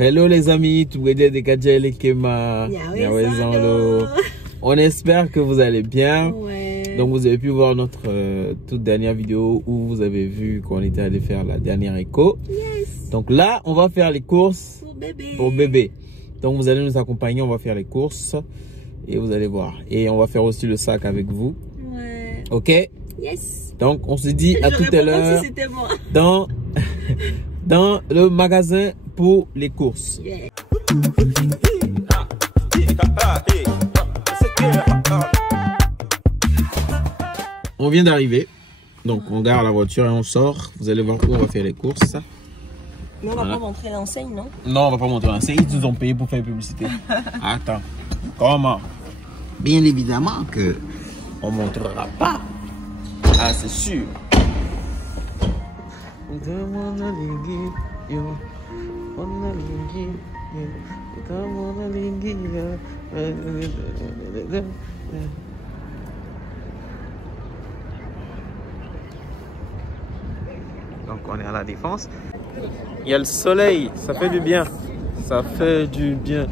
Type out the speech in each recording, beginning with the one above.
Hello les amis, tout le monde de Kadjel et Kema. On espère que vous allez bien. Ouais. Donc vous avez pu voir notre toute dernière vidéo où vous avez vu qu'on était allé faire la dernière écho. Yes. Donc là, on va faire les courses Pour bébé. Donc vous allez nous accompagner, on va faire les courses et vous allez voir. Et on va faire aussi le sac avec vous. Ouais. Ok? Yes. Donc on se dit à tout à l'heure si moi. dans le magasin pour les courses. Yeah. On vient d'arriver, donc on garde la voiture et on sort. Vous allez voir où on va faire les courses. Mais on va pas montrer l'enseigne, non? Non, on va pas montrer l'enseigne. Ils nous ont payé pour faire publicité. Attends, comment? Bien évidemment que on montrera pas. Ah, c'est sûr. Donc on est à la Défense. Il y a le soleil, ça fait du bien. Ça fait du bien.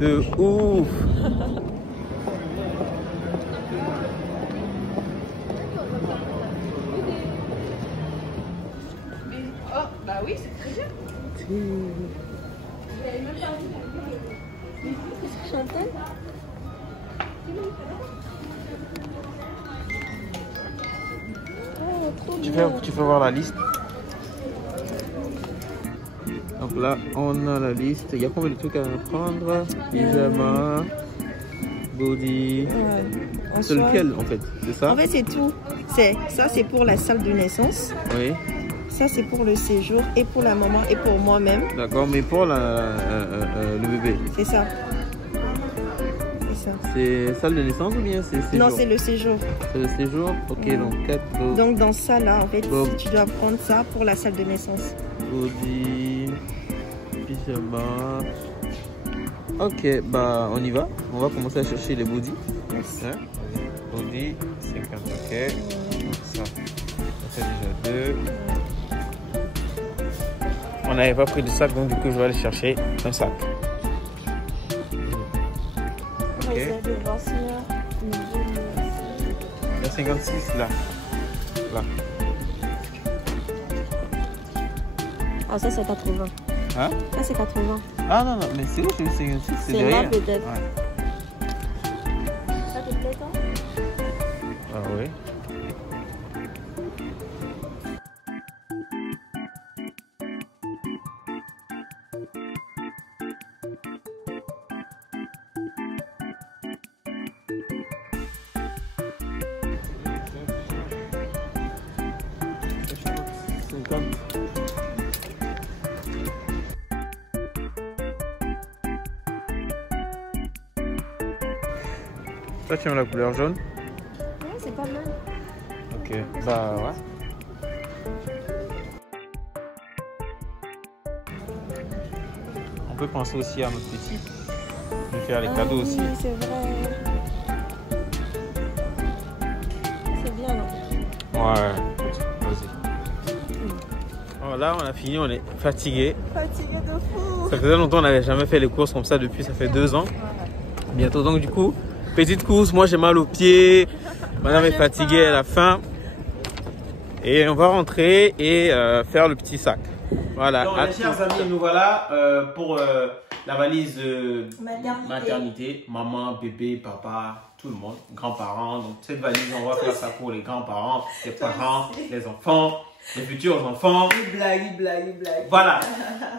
De ouf. Oh, bah oui, c'est très bien. Chantal? Oh, trop bien. Tu fais voir la liste. Donc là, on a la liste. Il y a combien de trucs à prendre? Pyjama, body. C'est lequel en fait? C'est ça? En fait, c'est tout. Ça, c'est pour la salle de naissance. Oui. Ça, c'est pour le séjour et pour la maman et pour moi-même. D'accord, mais pour le bébé? C'est ça. C'est ça. C'est salle de naissance ou bien c'est séjour? Non, c'est le séjour. C'est le séjour? Ok, donc 4. Donc, dans ça, là, en fait, Bob. tu dois prendre ça pour la salle de naissance. Body, pyjama. Ok, bah on y va. On va commencer à chercher les body. Merci. Hein? Body, 50, ok. Ça fait déjà 2. On n'avait pas pris de sac, donc du coup je vais aller chercher un sac. Ok. Il y a 56 là. Là. Ah, ça, c'est 80. Hein? Ça, c'est 80. Ah non, non, mais c'est où j'ai vu 56? C'est C'est là, derrière. peut-être. Ouais. Ça, te plaît, toi? Ah oui. Toi tu aimes la couleur jaune? Ouais, c'est pas mal. Ok, bah ouais. On peut penser aussi à notre petit. Lui faire les cadeaux aussi. Oui, c'est vrai. C'est bien, non? Ouais, vas-y. Oh, là on a fini, on est fatigué. Fatigué de fou. Ça faisait longtemps qu'on n'avait jamais fait les courses comme ça depuis, ça fait 2 ans. Bientôt donc du coup, petite course, moi j'ai mal aux pieds, madame est fatiguée, elle a faim. Et on va rentrer et faire le petit sac. Voilà. Donc, les chers amis, nous voilà pour la valise maternité. Maman, bébé, papa, tout le monde, grands-parents. Donc cette valise, on va faire ça pour les grands-parents, les parents, les enfants, les futurs enfants. Blague. Voilà.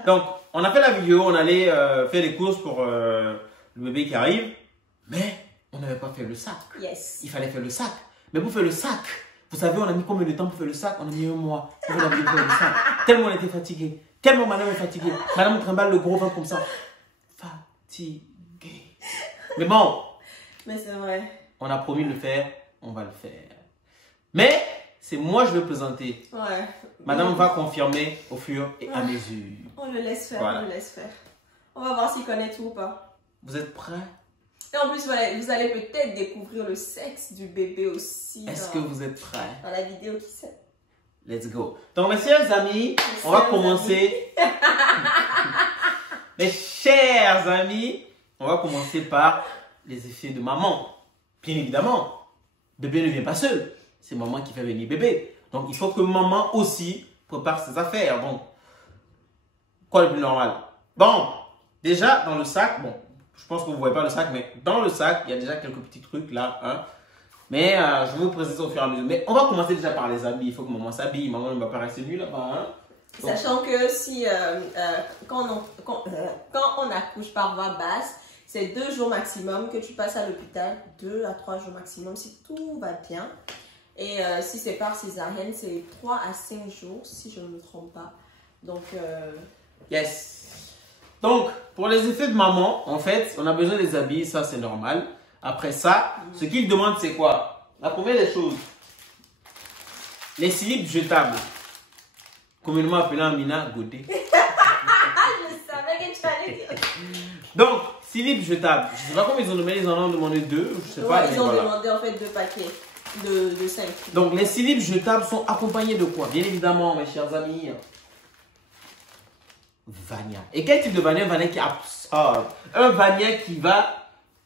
Donc on a fait la vidéo, on allait faire les courses pour le bébé qui arrive. Mais on n'avait pas fait le sac. Yes. Il fallait faire le sac. Mais pour faire le sac, vous savez, on a mis combien de temps pour faire le sac? On a mis 1 mois pour faire le sac. Tellement on était fatigué. Tellement madame est fatiguée. Madame trimballe le gros ventre comme ça. Fatigué. Mais bon. Mais c'est vrai. On a promis de le faire. On va le faire. Mais c'est moi je vais présenter. Ouais. Madame va confirmer au fur et à mesure. On le laisse faire, Voilà. on le laisse faire. On va voir s'il connaît tout ou pas. Vous êtes prêts? Et en plus, voilà, vous allez peut-être découvrir le sexe du bébé aussi. Est-ce que vous êtes prêts? Dans la vidéo qui sait. Let's go. Donc mes chers amis, on va commencer. Mes chers amis, on va commencer par les effets de maman. Bien évidemment, bébé ne vient pas seul. C'est maman qui fait venir bébé. Donc, il faut que maman aussi prépare ses affaires. Donc, quoi le plus normal? Bon, déjà, dans le sac, bon, je pense que vous ne voyez pas le sac, mais dans le sac, il y a déjà quelques petits trucs là. Hein. Mais je vais vous présenter au fur et à mesure. Mais on va commencer déjà par les habits. Il faut que maman s'habille. Maman ne va pas rester nue là-bas. Hein. Sachant que si, quand on accouche par voie basse, c'est 2 jours maximum que tu passes à l'hôpital. 2 à 3 jours maximum si tout va bien. Et si c'est par césarienne, c'est 3 à 5 jours si je ne me trompe pas. Donc, yes. Donc, pour les effets de maman, en fait, on a besoin des habits. Ça, c'est normal. Après ça, ce qu'il demande, c'est quoi? La première des choses, les slips jetables. Communément appelé en Mina Godé. je savais que tu allais dire. Donc, slips jetables. Je ne sais pas comment ils ont demandé, ils en ont demandé 2. Je sais pas. Ils ont demandé en fait 2 paquets de 5. Donc, les slips jetables sont accompagnés de quoi? Bien évidemment, mes chers amis. Vania. Et quel type de Vania? Un Vania qui absorbe. Un Vania qui va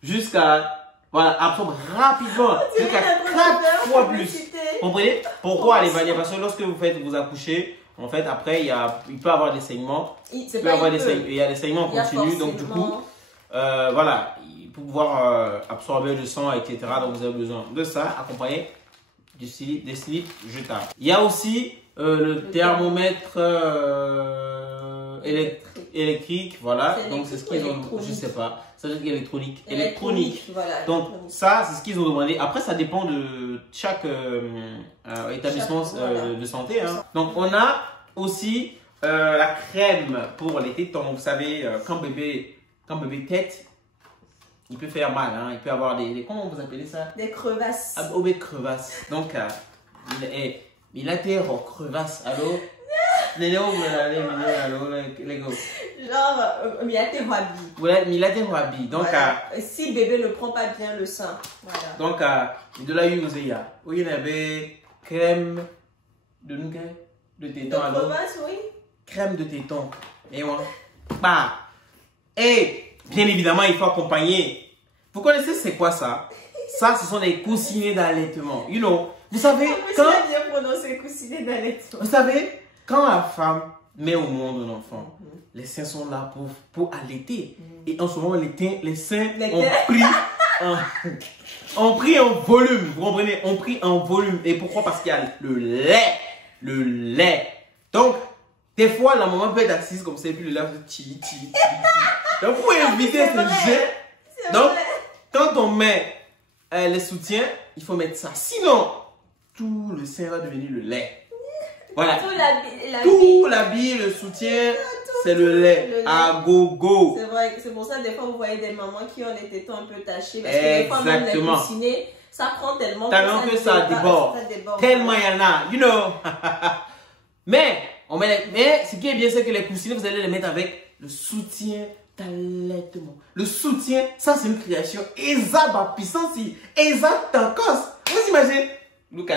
jusqu'à... Voilà, absorbe rapidement. Jusqu'à 4 fois plus. Comprenez? Pourquoi les Vania? Parce que lorsque vous accouchez, en fait, après, il peut y avoir des saignements. Il y a des saignements continus. Donc, du coup, voilà, pour pouvoir absorber le sang, etc. Donc, vous avez besoin de ça, accompagné des slips jetables. Il y a aussi le thermomètre électrique, voilà. Donc, c'est ce qu'ils ont, je sais pas. Ça veut dire électronique. Voilà, donc, ça, c'est ce qu'ils ont demandé. Après, ça dépend de chaque établissement de santé. Hein. Donc, on a aussi la crème pour les tétons. Vous savez, quand bébé tète, il peut faire mal. Hein. Il peut avoir des comment vous appelez ça? Des crevasses. Ah, des crevasses. Donc, il a été crevasse. Allô? Genre, Milate Wabi. Donc, si bébé ne prend pas bien le sein. Voilà. Donc, de la Yuzeya. Oui, il y avait crème de téton. Oui. Crème de téton. Et moi, bah. Et, bien évidemment, il faut accompagner. Vous connaissez c'est quoi ça? Ça, ce sont des coussinets d'allaitement. You know, vous savez, quand... bien prononcé coussinets d'allaitement. Vous savez, quand la femme met au monde un enfant, les seins sont là pour allaiter. Et en ce moment, les seins ont pris en volume. Vous comprenez? Ont pris en volume. Et pourquoi? Parce qu'il y a le lait. Le lait. Donc, des fois, la maman peut être assise comme ça et puis le lait fait Donc, pour éviter ce jet, donc, quand on met les soutiens, il faut mettre ça. Sinon, tout le sein va devenir le lait. Voilà. Tout l'habit, le soutien, c'est le lait. À gogo. C'est vrai. C'est pour ça, des fois, vous voyez des mamans qui ont les tétons un peu tachés. Parce que des fois, même les coussinets, ça prend tellement que ça déborde. Tellement il y en a. You know. mais ce qui est bien, c'est que les coussinets, vous allez les mettre avec le soutien d'allaitement. Le soutien, ça, c'est une création. Eza puissance. Eza tankos. Vous imaginez? Look.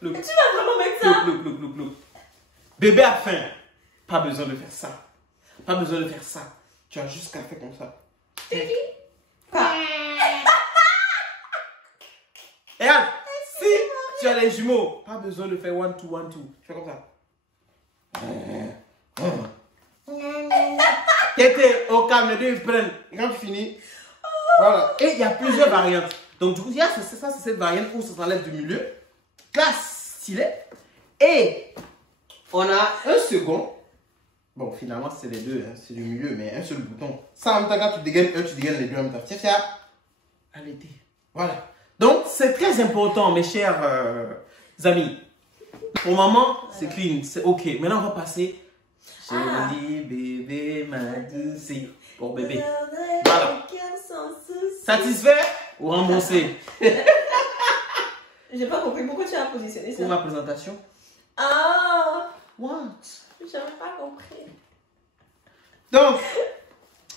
Tu vas vraiment mettre ça? Look. Bébé a faim. Pas besoin de faire ça. Pas besoin de faire ça. Tu as juste qu'à faire comme ça. Et regarde, si tu as les jumeaux, pas besoin de faire 1, 2, 1, 2. Fais comme ça. T'étais au calme, les deux ils prennent. Et quand tu finis, voilà. Et il y a plusieurs variantes. Donc du coup, c'est cette variante où ça s'enlève du milieu. Classe, stylet. Et on a un second. Bon, finalement, c'est les deux. Hein, c'est du milieu, mais un seul bouton. Ça, en même temps, quand tu dégaines un, tu dégaines les deux en même temps. Tiens. Allaiter. Voilà. Donc, c'est très important, mes chers amis. Pour maman, c'est clean, c'est OK. Maintenant, on va passer. Joli bébé, ma douce. Pour bébé. Voilà. Satisfait ou remboursé? J'ai pas compris. Pourquoi tu as positionné ça? Pour ma présentation. Ah! What? J'avais pas compris. Donc,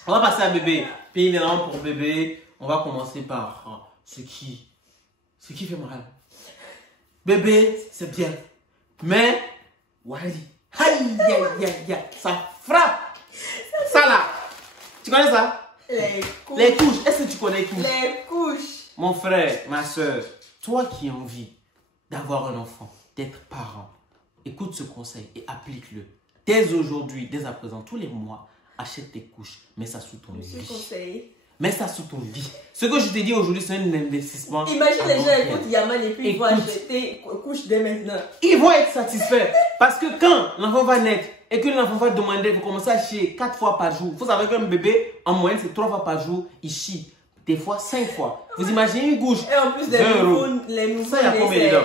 on va passer à bébé. Puis, maintenant, pour bébé, on va commencer par ce qui fait mal. Bébé, c'est bien. Mais, Wally, aïe, ça frappe. Ça là, connais ça? Les couches. Les couches. Est-ce que tu connais les couches? Les couches. Mon frère, ma soeur, toi qui as envie d'avoir un enfant, d'être parent, écoute ce conseil et applique-le. Dès aujourd'hui, dès à présent, tous les mois, achète tes couches. Mets ça sous ton lit. Mets ça sous ton lit. Ce que je t'ai dit aujourd'hui, c'est un investissement. Imagine les gens écoutent Yaman et puis ils vont acheter couches dès maintenant. Ils vont être satisfaits. Parce que quand l'enfant va naître et que l'enfant va demander, vous commencez à chier 4 fois par jour. Vous savez qu'un bébé, en moyenne, c'est 3 fois par jour, il chie. Des fois, 5 fois. Vous imaginez une couche? Et en plus, les nouveaux, ça, il y a combien dedans?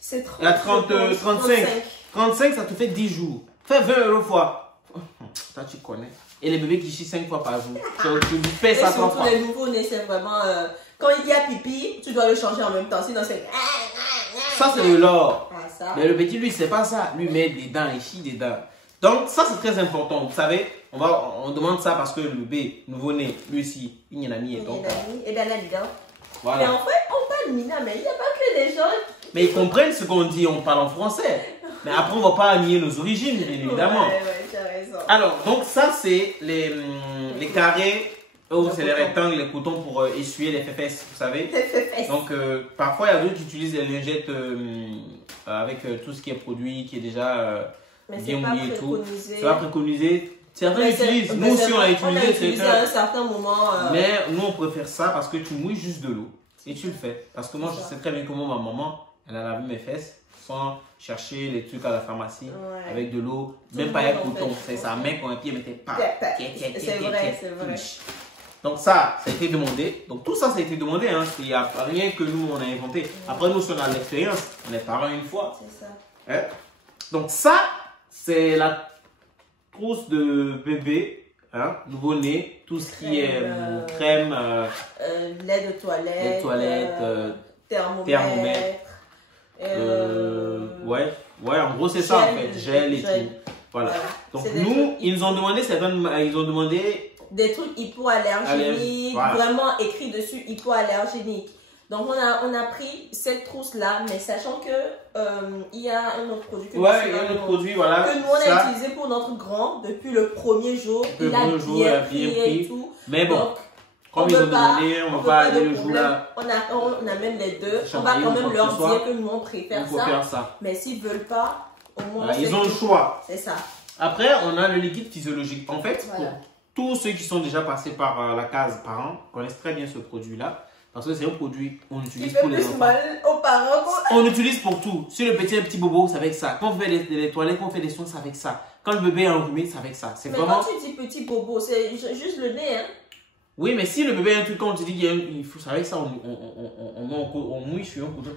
C'est 30. Il y a 35. 35, ça te fait 10 jours. Fais 20 € fois. Ça, tu connais. Et les bébés qui chient 5 fois par jour. Tu fais ça 3 fois. Les nouveaux-nés, c'est vraiment... quand il y a pipi, tu dois le changer en même temps. Sinon, c'est... Ça, c'est de l'or. Ah, ça. Mais le petit, lui, c'est pas ça. Lui, met des dents, il chie des dents. Donc, ça, c'est très important. Vous savez, on demande ça parce que le bébé nouveau-né, lui aussi, il y en a mis et donc. Et bien là, dedans. Voilà. Mais en fait, on parle Mina, mais il n'y a pas que des gens. Mais ils comprennent ce qu'on dit, on parle en français. Mais après, on ne va pas nier nos origines, bien évidemment. Ouais, tu as raison. Alors, donc ça, c'est les carrés, ou c'est les rectangles, les coutons pour essuyer les fesses, vous savez. Donc, parfois, il y a d'autres qui utilisent les lingettes avec tout ce qui est produit, qui est déjà bien mouillé et tout. C'est pas préconisé. Certains l'utilisent. Nous aussi, on l'a utilisé à un certain moment. Mais nous, on préfère ça parce que tu mouilles juste de l'eau. Et tu le fais. Parce que moi, je sais très bien comment ma maman, elle a lavé mes fesses sans chercher les trucs à la pharmacie avec de l'eau. Même pas un coton. C'est sa main quand un pied mettait pas. C'est vrai, c'est vrai. Donc ça a été demandé. Donc tout ça, ça a été demandé. Hein. Il n'y a rien que nous, on a inventé. Après, nous, si on a l'expérience, on est parents une fois. C'est ça. Hein? Donc ça, c'est la trousse de bébé. Hein, nouveau-né, tout ce qui est crème, lait de toilette, thermomètre. Ouais, en gros c'est ça en fait, gel et tout. Voilà. Donc nous, ils nous ont demandé ils ont demandé des trucs hypoallergéniques, vraiment écrit dessus hypoallergénique. Donc on a pris cette trousse là, mais sachant que il y a un autre produit que il y a un autre produit, voilà, que nous on a utilisé pour notre grand depuis le premier jour. Il a bien pris et tout. Mais bon, donc, comme ils ont demandé, on ne va pas aller le jour là. On a même les deux. On va quand même leur dire que nous on préfère ça. Mais s'ils ne veulent pas, au moins voilà, ils ont le choix. C'est ça. Après, on a le liquide physiologique. En fait, pour tous ceux qui sont déjà passés par la case parents, connaissent très bien ce produit là. Parce que c'est un produit qu'on utilise pour les enfants. Mal aux parents. On l'utilise pour tout. Si le petit a un petit bobo, c'est avec ça. Quand on fait les toilettes, quand on fait des soins, c'est avec ça. Quand le bébé est enrhumé, c'est avec ça. Mais vraiment... quand tu dis petit bobo, c'est juste le nez, hein? Oui, mais si le bébé a un truc, quand on te dit qu'il faut, c'est avec ça, on mouille sur un couteau.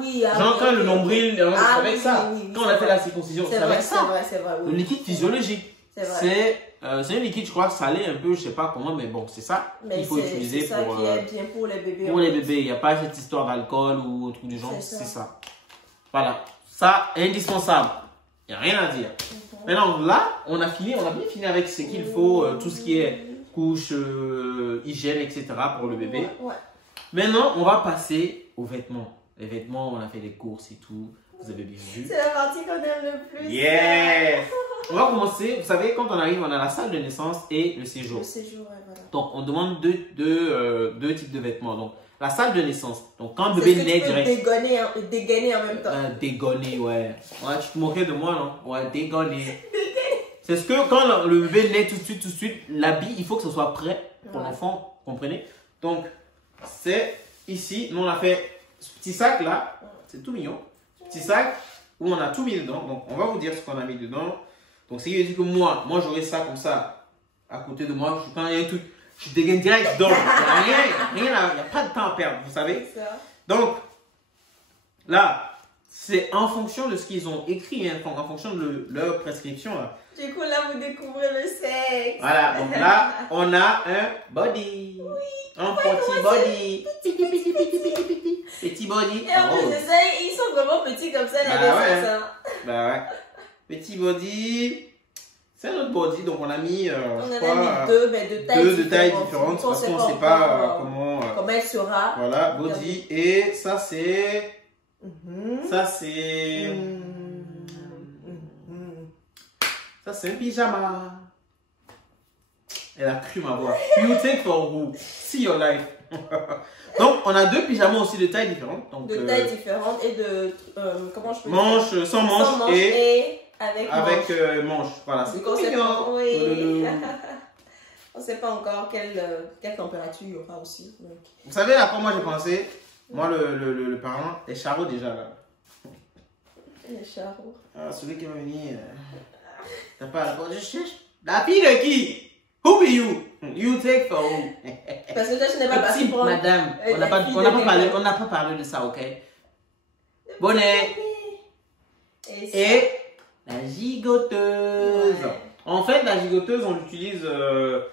Oui. Genre quand le nombril, c'est avec ça. Quand on a fait la circoncision, c'est avec ça. C'est vrai. Le liquide physiologique. C'est un liquide, je crois, salé un peu, je sais pas comment, mais bon, c'est ça qu'il faut utiliser pour... C'est ça qui est bien pour les bébés. Pour les bébés, il n'y a pas cette histoire d'alcool ou autre du genre, c'est ça. Voilà, ça, indispensable. Il n'y a rien à dire. Maintenant, là, on a bien fini avec ce qu'il faut, tout ce qui est couche, hygiène, etc. pour le bébé. Maintenant, on va passer aux vêtements. Les vêtements, on a fait les courses et tout. Vous avez bien vu. C'est la partie qu'on aime le plus. Yes! On va commencer. Vous savez, quand on arrive, on a la salle de naissance et le séjour. Le séjour, voilà. Donc, on demande deux types de vêtements. Donc, la salle de naissance. Donc, quand le bébé naît direct. Dégainer en même temps. Dégainer, ouais. Tu te moquais de moi, non? Ouais, dégainer. C'est ce que quand le bébé naît tout de suite, l'habit, il faut que ce soit prêt pour l'enfant. Comprenez? Donc, c'est ici. Nous, on a fait ce petit sac là. C'est tout mignon. Petit sac où on a tout mis dedans. Donc, on va vous dire ce qu'on a mis dedans. Donc, ce qui veut dire que moi j'aurai ça comme ça à côté de moi. Quand il y a un truc, je dégaine direct, je dors. Il n'y a pas de temps à perdre, vous savez. Donc, là, c'est en fonction de ce qu'ils ont écrit, hein, en fonction de leur prescription. Là. Du coup, là, vous découvrez le sexe. Voilà, donc là, on a un body. Oui. Un petit body. Petit body. Et en plus de ça, ils sont vraiment petits comme ça, la naissance. Bah ouais. Petit body. C'est notre body, donc on a mis, deux de tailles différentes. Parce qu'on ne sait pas comment elle sera. Voilà, body. Et ça, c'est. Ça, c'est. Ça, c'est un pyjama. Elle a cru m'avoir. You take for who? See your life. Donc, on a 2 pyjamas aussi de tailles différentes. Donc, de tailles différentes et de... comment je peux manches, dire? sans manches et avec manches. Voilà, c'est mignon. Oui. mignon. On ne sait pas encore quelle température il y aura aussi. Donc. Vous savez à quoi moi j'ai pensé? Moi, le parent, les charros déjà là. Les charros. Ah, celui qui va venir. T'as pas la je cherche. La fille de qui? Who be you? You take for who? Parce que toi, tu n'es pas parti pour... Madame, on n'a pas parlé de ça, ok? Bonnet. Et la gigoteuse. Ouais. En fait, la gigoteuse, on l'utilise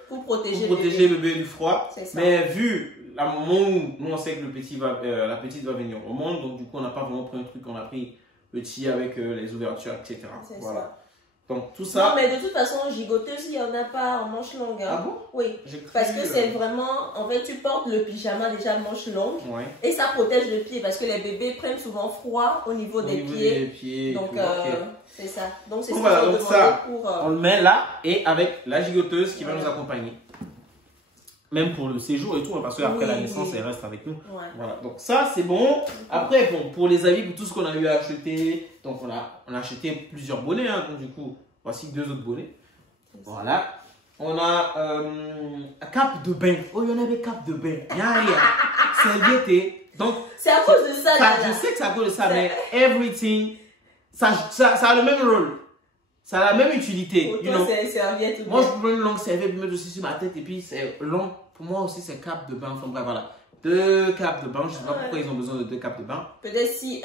pour protéger le bébé du froid. Mais vu la moment où nous on sait que la petite va venir au monde, donc du coup on n'a pas vraiment pris un truc, on a pris petit avec les ouvertures, etc. Voilà. Ça. Donc tout ça. Non, mais de toute façon, gigoteuse, il n'y en a pas en manche longue. Hein. Ah bon? Oui. Parce que c'est vraiment. En fait, tu portes le pyjama déjà manche longue. Ouais. Et ça protège le pied parce que les bébés prennent souvent froid au niveau des pieds. Donc, c'est ça. Donc, c'est voilà, donc ça, on le met là et avec la gigoteuse qui va nous accompagner. Même pour le séjour et tout, parce qu'après la naissance, elle reste avec nous. Ouais. Voilà, donc ça c'est bon. Après, bon, pour les habits, pour tout ce qu'on a eu à acheter, donc on a acheté plusieurs bonnets. Hein, donc du coup, voici 2 autres bonnets. Voilà. On a un cap de bain. Oh, il y en avait cap de bain. Serviette. Donc, c'est à cause de ça. Je sais que c'est à cause de ça, mais everything, ça a le même rôle. Ça a la même utilité. Moi, je prends une longue serviette, je mets aussi sur ma tête et puis c'est long. Pour moi aussi, c'est cap de bain. Enfin bref, voilà. 2 capes de bain. Je ne sais pas pourquoi ils ont besoin de 2 capes de bain. Peut-être si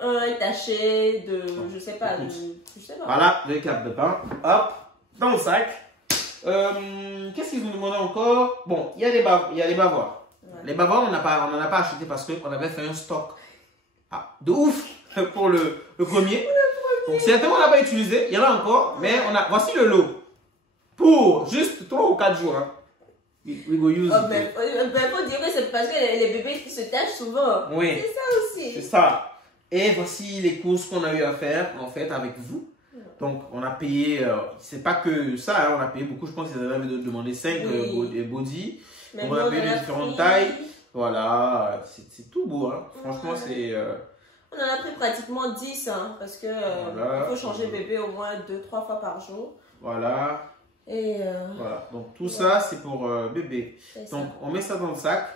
un est taché de... Je sais pas. Voilà, 2 capes de bain. Hop, dans le sac. Qu'est-ce qu'ils ont demandé encore? Bon, il y a les bavoirs. Ouais. Les bavoirs, on n'en a pas acheté parce qu'on avait fait un stock de ouf pour le premier. Donc certainement on n'a pas utilisé, il y en a encore, mais voici le lot. Pour juste 3 ou 4 jours. Hein. We go use it. Mais faut dire que c'est parce que les bébés qui se tâchent souvent. Oui. C'est ça aussi. C'est ça. Et voici les courses qu'on a eu à faire en fait avec vous. Donc on a payé, c'est pas que ça, hein, on a payé beaucoup, je pense qu'ils avaient demandé 5 body. On a payé de différentes tailles. Voilà, c'est tout beau. Hein. Franchement, c'est... On en a pris pratiquement 10, hein, parce que il faut changer le bébé au moins 2-3 fois par jour. Voilà. Et voilà. Donc tout ça, c'est pour bébé. Donc on met ça dans le sac.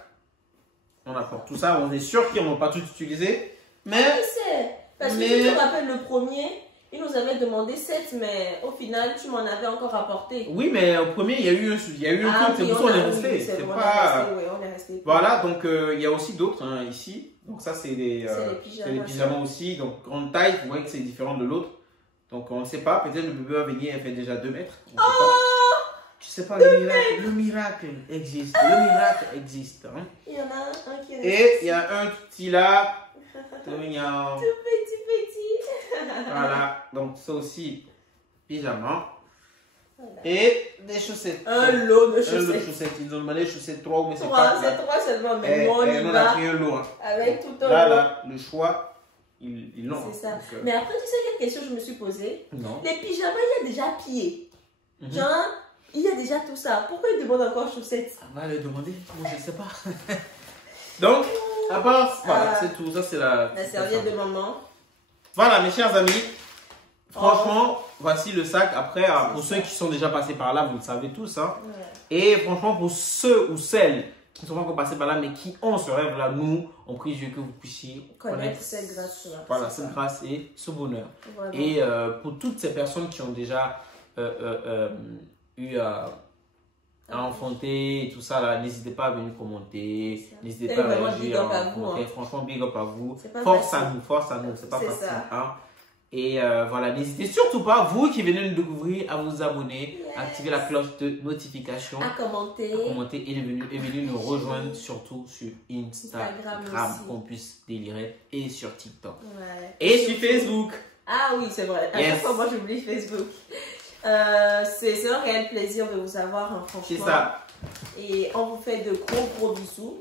On apporte tout ça. On est sûr qu'ils n'ont pas tout utilisé. Mais... Je sais. Parce que si tu te rappelles le premier, il nous avait demandé 7, mais au final, tu m'en avais encore apporté. Oui, mais au premier, il y a eu un truc. C'est pour ça qu'on est resté. C'est pas... on est resté. Voilà, donc il y a aussi d'autres hein, ici. Donc ça, c'est les pyjamas aussi. Donc grande taille, vous voyez que c'est différent de l'autre. Donc on ne sait pas. Peut-être le bébé va venir, elle fait déjà 2 mètres. Tu sais pas, le miracle existe. Le miracle existe. Hein. Il y en a un qui est... Et il y a un petit là. Tout mignon. Tout petit. Voilà, donc ça aussi, pyjama. Voilà. Et des chaussettes. Un lot de chaussettes. Un lot de chaussettes. Ils ont demandé chaussettes 3, mais c'est 4. C'est 3 seulement, mais on y va. On a pris un lot. Hein. Avec tout un lot. Là, le choix, ils l'ont. C'est ça. Donc, mais après, tu sais quelle question je me suis posée? Non. Les pyjamas, il y a déjà pieds. Genre, il y a déjà tout ça. Pourquoi ils demandent encore chaussettes? On va le demander. Moi, je ne sais pas. Donc, à part, voilà, c'est tout. Ça, c'est la serviette de maman. Voilà, mes chers amis. Franchement, voici le sac. Après, pour ceux qui sont déjà passés par là, vous le savez tous. Hein. Ouais. Et franchement, pour ceux ou celles qui ne sont pas encore passés par là, mais qui ont ce rêve-là, nous, on prie Dieu que vous puissiez connaître cette grâce-là. Voilà, cette grâce et ce bonheur. Vraiment. Et pour toutes ces personnes qui ont déjà eu à enfanter et tout ça, là, n'hésitez pas à venir commenter. N'hésitez pas à réagir. Franchement, big up à vous. Force à nous. C'est pas facile. Hein. Et voilà, n'hésitez surtout pas, vous qui venez nous découvrir, à vous abonner, activer la cloche de notification, à commenter et venir nous rejoindre surtout sur Instagram, qu'on puisse délirer, et sur TikTok. Ouais. Et sur Facebook. Ah oui, c'est vrai. À chaque fois, moi j'oublie Facebook. C'est un réel plaisir de vous avoir, hein, franchement. C'est ça. Et on vous fait de gros bisous.